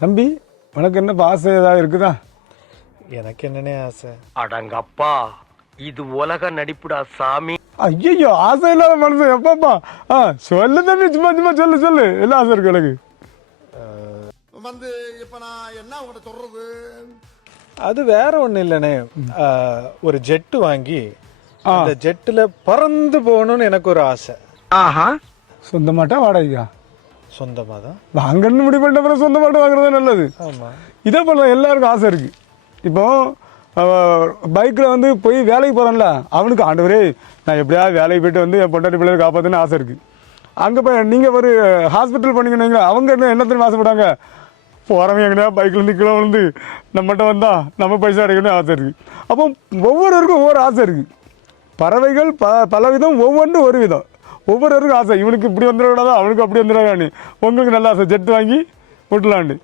தம்பி உனக்கு என்ன ஆசை ஏதாவது இருக்குதா? எனக்கு என்னன்னே ஆசை. அடங்கப்பா, இது உலக நடிப்புடா சாமி. ஐயோ, ஆசை இல்லாத மனுஷன் எப்பப்பா? சொல்லு தம்பி, சும்மா சும்மா சொல்லு. என்ன ஆசை இருக்கு எனக்கு? வந்து இப்ப நான் என்ன உங்கள்கிட்ட சொல்றது? அது வேற ஒண்ணு இல்லனே, ஒரு ஜெட் வாங்கி அந்த ஜெட்ல பறந்து போகணும்னு எனக்கு ஒரு ஆசை. ஆஹா, சொந்தமாட்டா வாடகையா? சொந்தமா தான் வாங்கன்னு முடிவு பண்ண அப்புறம் சொந்தமாட்ட வாங்குறது நல்லது. ஆமா, இதே போல எல்லாருக்கும் ஆசை இருக்கு. இப்போ பைக்கில் வந்து போய் வேலைக்கு போகிறான்ல, அவனுக்கு ஆண்டவரே நான் எப்படியாவது வேலைக்கு போய்ட்டு வந்து என் பொண்டாட்டி பிள்ளைகளை காப்பாற்றுன்னு ஆசை இருக்குது. அங்கே போய் நீங்கள் ஒரு ஹாஸ்பிட்டல் பண்ணிக்கணுங்க, அவங்க என்ன தெரியும் ஆசைப்படாங்க? போகிறவங்க எங்கேயா பைக்கில் கீழே விழுந்து நம்மகிட்ட வந்தால் நம்ம பைசா அடைக்கணும்னு ஆசை இருக்குது. அப்போ ஒவ்வொருவருக்கும் ஒவ்வொரு ஆசை இருக்குது. பறவைகள் பல விதம், ஒவ்வொன்றும் ஒரு விதம். ஒவ்வொருவருக்கும் ஆசை, இவனுக்கு இப்படி வந்துடக்கூடாதா, அவனுக்கு அப்படி வந்துடாதான்னு. உங்களுக்கு நல்ல ஆசை, ஜெட் வாங்கி விட்டுலாண்டு.